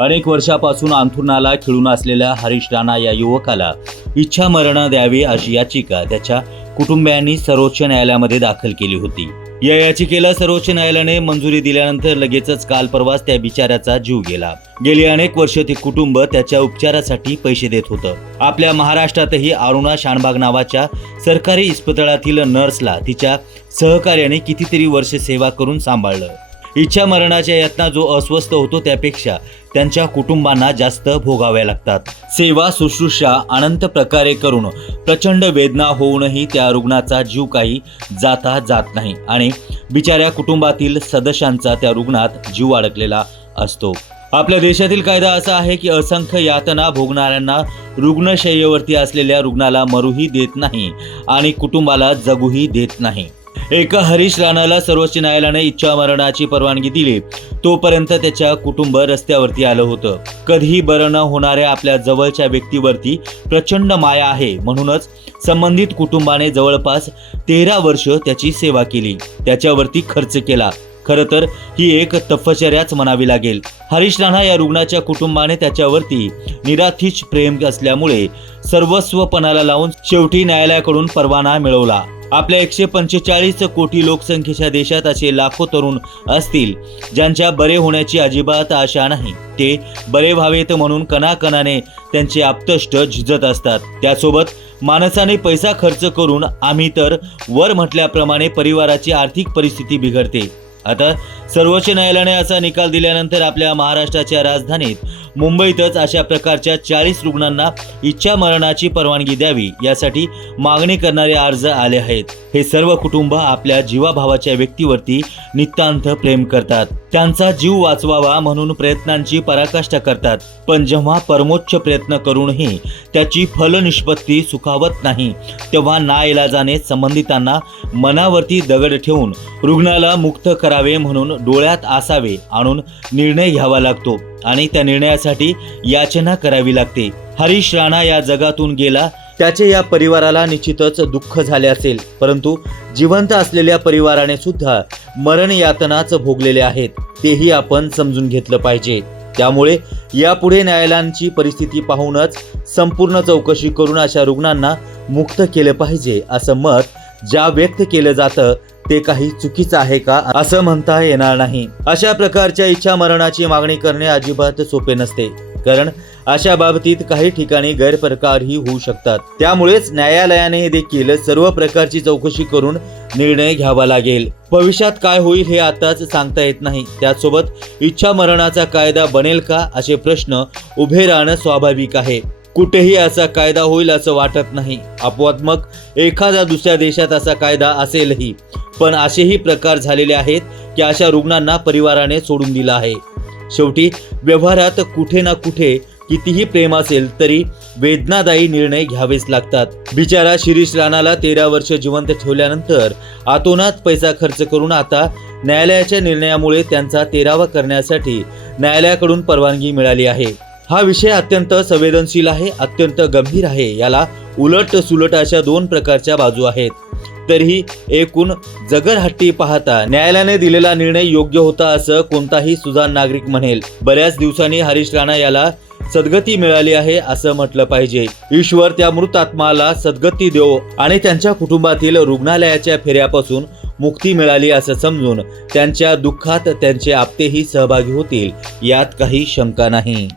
अनेक वर्षापासून अंथरुणाला खिळून असलेल्या हरीश राणा या युवकाला इच्छामरण द्यावी अशी याचिका त्याच्या कुटुंबियांनी सर्वोच्च न्यायालयामध्ये दाखल केली होती। या याचिकेला सर्वोच्च न्यायालयाने मंजुरी दिल्यानंतर लगेचच काल परवाच त्या बिचाऱ्याचा जीव गेला। गेली अनेक वर्ष ते कुटुंब त्याच्या उपचारासाठी पैसे देत होतं। आपल्या महाराष्ट्रातही अरुणा शानबाग नावाच्या सरकारी इस्पितळातील नर्सला तिच्या सहकार्याने कितीतरी वर्ष सेवा करून सांभाळलं। इच्छा मरणाच्या यातना जो अस्वस्थ होतो त्यापेक्षा त्यांच्या कुटुंबांना जास्त भोगाव्या लागतात। सेवा शुश्रूषा अनंत प्रकारे करून प्रचंड वेदना होऊनही त्या रुग्णाचा जीव काही जात नाही आणि बिचाऱ्या कुटुंबातील सदस्यांचा त्या रुग्णात जीव अडकलेला असतो। आपल्या देशातील कायदा असा आहे की असंख्य यातना भोगणाऱ्यांना रुग्णशय्येवरती असलेल्या रुग्णाला मरूही देत नाही आणि कुटुंबाला जगूही देत नाही। एका हरीश राणाला सर्वोच्च न्यायालयाने इच्छा मरणाची परवानगी दिली तोपर्यंत त्याच्या कुटुंब रस्त्यावरती आलं होतं। कधीही बरं न होणाऱ्या आपल्या जवळच्या व्यक्तीवरती प्रचंड माया आहे, म्हणूनच संबंधित कुटुंबाने जवळपास 13 वर्ष त्याची सेवा केली, त्याच्यावरती खर्च केला। खरं तर ही एक तपश्चर्याच म्हणावी लागेल। हरीश राणा या रुग्णाच्या कुटुंबाने त्याच्यावरती निरातिश प्रेम असल्यामुळे सर्वस्व पणाला लावून शेवटी न्यायालयाकडून परवाना मिळवला। आपल्या 145 कोटी लोकसंख्येच्या देशात असे लाखो तरुण असतील ज्यांच्या बरे होण्याची अजिबात आशा नाही। ते बरे व्हावेत म्हणून कणाकणाने त्यांचे आप्तेष्ट झिजत असतात। त्यासोबत माणसाने पैसा खर्च करून आम्ही तर वर म्हटल्याप्रमाणे परिवाराची आर्थिक परिस्थिती बिघडते। आता सर्वोच्च न्यायालयाने असा निकाल दिल्यानंतर आपल्या महाराष्ट्राच्या राजधानीत मुंबईतच अशा प्रकारच्या 40 रुग्णांना इच्छा मरणाची परवानगी द्यावी यासाठी मागणी करणारे अर्ज आले आहेत। हे सर्व कुटुंब आपल्या जीवाभावाच्या व्यक्तीवरती नितांत प्रेम करतात, त्यांचा जीव वाचवावा म्हणून प्रयत्नांची पराकाष्ठा करतात। पण जेव्हा परमोच्च प्रयत्न करूनही त्याची फलनिष्पत्ती सुखावत नाही तेव्हा नाइलाजाने संबंधितांना मनावरती दगड ठेवून रुग्णाला मुक्त करावे म्हणून डोळ्यात आसावे आणून निर्णय घ्यावा लागतो आणि त्या निर्णयासाठी याचना करावी लागते। हरीश राणा या जगातून गेला, त्याचे या परिवाराला निश्चितच दुःख झाले असेल, परंतु जिवंत असलेल्या परिवाराने सुद्धा मरण यातनाच भोगलेले आहेत, तेही आपण समजून घेतलं पाहिजे। त्यामुळे यापुढे न्यायालयांची परिस्थिती पाहूनच संपूर्ण चौकशी करून अशा रुग्णांना मुक्त केलं पाहिजे असं मत ज्या व्यक्त केलं जातं ते काही चुकीचं आहे का असं म्हणता येणार नाही। अशा प्रकारच्या इच्छा मरणाची मागणी करणे अजिबात सोपे नसते, कारण अशा बाबतीत काही ठिकाणी गैरप्रकारही होऊ शकतात। त्यामुळेच न्यायालयाने देखील सर्व प्रकारची चौकशी करून निर्णय घ्यावा लागेल। भविष्यात काय होईल हे आताच सांगता येत नाही। त्यासोबत इच्छा मरणाचा कायदा बनेल का असे प्रश्न उभे राहणं स्वाभाविक आहे। कुठेही असा कायदा होईल असं वाटत नाही। अपवादात्मक एखाद्या दुसऱ्या देशात असा कायदा असेलही, पण असेही प्रकार झालेले आहेत की अशा रुग्णांना परिवाराने सोडून दिला आहे। शेवटी व्यवहारात कुठे ना कुठे कितीही प्रेम असेल तरी वेदनादायी निर्णय घ्यावेच लागतात। बिचारा शिरीष राणाला 13 वर्ष जिवंत ठेवल्यानंतर आतोनात पैसा खर्च करून आता न्यायालयाच्या निर्णयामुळे त्यांचा 13वा करण्यासाठी न्यायालयाकडून परवानगी मिळाली आहे। हा विषय अत्यंत संवेदनशील आहे, अत्यंत गंभीर आहे। याला उलट सुलट अशा 2 प्रकारच्या बाजू आहेत। तरीही एकूण जगरहट्टी पाहता न्यायालयाने दिलेला निर्णय योग्य होता असं कोणताही सुजाण नागरिक म्हणेल। बऱ्याच दिवसांनी हरीश राणा याला सद्गती मिळाली आहे असं म्हटलं पाहिजे। ईश्वर त्या मृत आत्माला सद्गती देवो आणि त्यांच्या कुटुंबातील रुग्णालयाच्या फेऱ्यापासून मुक्ती मिळाली असं समजून त्यांच्या दुःखात त्यांचे आपतेही सहभागी होतील यात काही शंका नाही।